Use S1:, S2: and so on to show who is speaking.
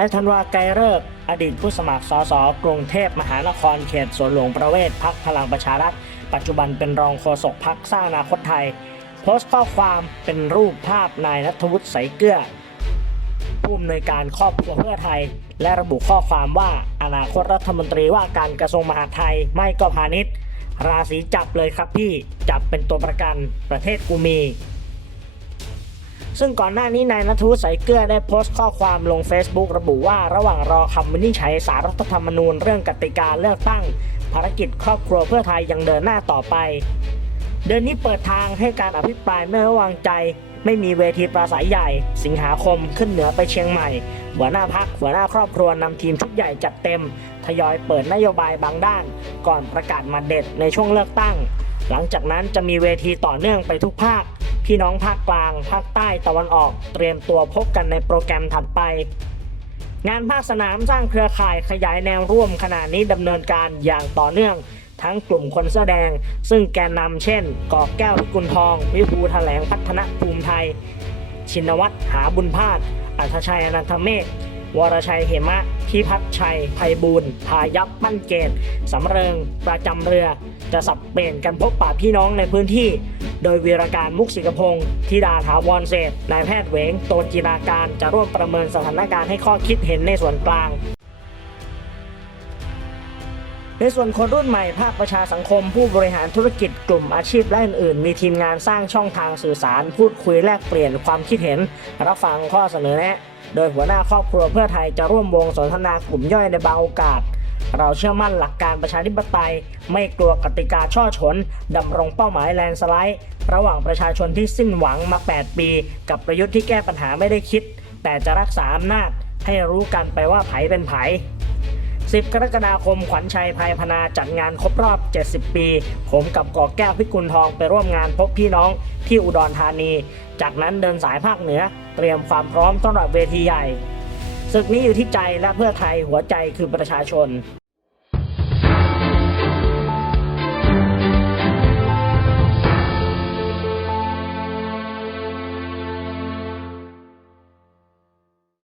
S1: นายธันวาไกรเลิกอดีตผู้สมัครสสกรุงเทพมหานครเขตสวนหลวงประเวศพักพลังประชารัฐ ปัจจุบันเป็นรองโฆษกพักสร้างอนาคตไทย โพสต์ข้อความเป็นรูปภาพนายนัทวุฒิใสเกลือผู้อำนวยการครอบครัวเพื่อไทย และระบุข้อความว่าอนาคตรัฐมนตรีว่าการกระทรวงมหาดไทยไม่ก็พาณิชย์ ราศีจับเลยครับพี่จับเป็นตัวประกันประเทศกูมี ซึ่งก่อนหน้านี้นายนัทวุฒิใสเกลือได้โพสต์ข้อความลง Facebook ระบุว่าระหว่างรอคำวินิจฉัยสารรัฐธรรมนูญเรื่องกติกาเลือกตั้ง ภารกิจครอบครัวเพื่อไทยยังเดินหน้าต่อไป เดือนนี้เปิดทางให้การอภิปรายไม่ไว้วางใจ ไม่มีเวทีปราศัยใหญ่ สิงหาคมขึ้นเหนือไปเชียงใหม่ หัวหน้าพักหัวหน้าครอบครัวนำทีมชุดใหญ่จัดเต็ม ทยอยเปิดนโยบายบางด้าน ก่อนประกาศมาเด็ดในช่วงเลือกตั้ง หลังจากนั้นจะมีเวทีต่อเนื่องไปทุกภาค พี่น้องภาคกลาง ภาคใต้ตะวันออกเตรียมตัวพบกันในโปรแกรมถัดไป งานภาคสนามสร้างเครือข่ายขยายแนวร่วมขณะนี้ดำเนินการอย่างต่อเนื่องทั้งกลุ่มคนเสื้อแดง ซึ่งแกนนำเช่น กอบแก้วพิกุลทอง วิภูแถลงพัฒนภูมิไทย ชินวัตรหาบุญพาสอัธชัยอนันทเมฆวรชัยเหมะ พิพัฒชัยไพบูลพายัพปั้นเกตสำเริงประจำเรือ จะสับเปลี่ยนกันพบปะพี่น้องในพื้นที่ โดยวีรการมุกสิกพงศ์ธิดาถาวรเศษนายแพทย์เหวงโตจิราการจะร่วมประเมินสถานการณ์ให้ข้อคิดเห็นในส่วนกลางในส่วนคนรุ่นใหม่ภาคประชาสังคมผู้บริหารธุรกิจกลุ่มอาชีพและอื่นๆ มีทีมงานสร้างช่องทางสื่อสาร พูดคุยแลกเปลี่ยนความคิดเห็น รับฟังข้อเสนอแนะ โดยหัวหน้าครอบครัวเพื่อไทยจะร่วมวงสนทนากลุ่มย่อยในบางโอกาส เราเชื่อมั่นหลักการประชาธิปไตย ไม่กลัวกติกาช่อฉนดำรงเป้าหมายแลนสไลด์ ระหว่างประชาชนที่สิ้นหวังมา 8 ปี กับประยุทธ์ที่แก้ปัญหาไม่ได้คิด แต่จะรักษาอำนาจให้รู้กันไปว่าไผเป็นไผ 10 กรกฎาคมขวัญชัยภัยพนาจัดงานครบรอบ 70 ปี ผมกับก่อแก้วพิกุลทองไปร่วมงานพบพี่น้องที่อุดรธานี จากนั้นเดินสายภาคเหนือ เตรียมความพร้อมต้อนรับเวทีใหญ่ศึกนี้อยู่ที่ใจและเพื่อไทยหัวใจคือประชาชน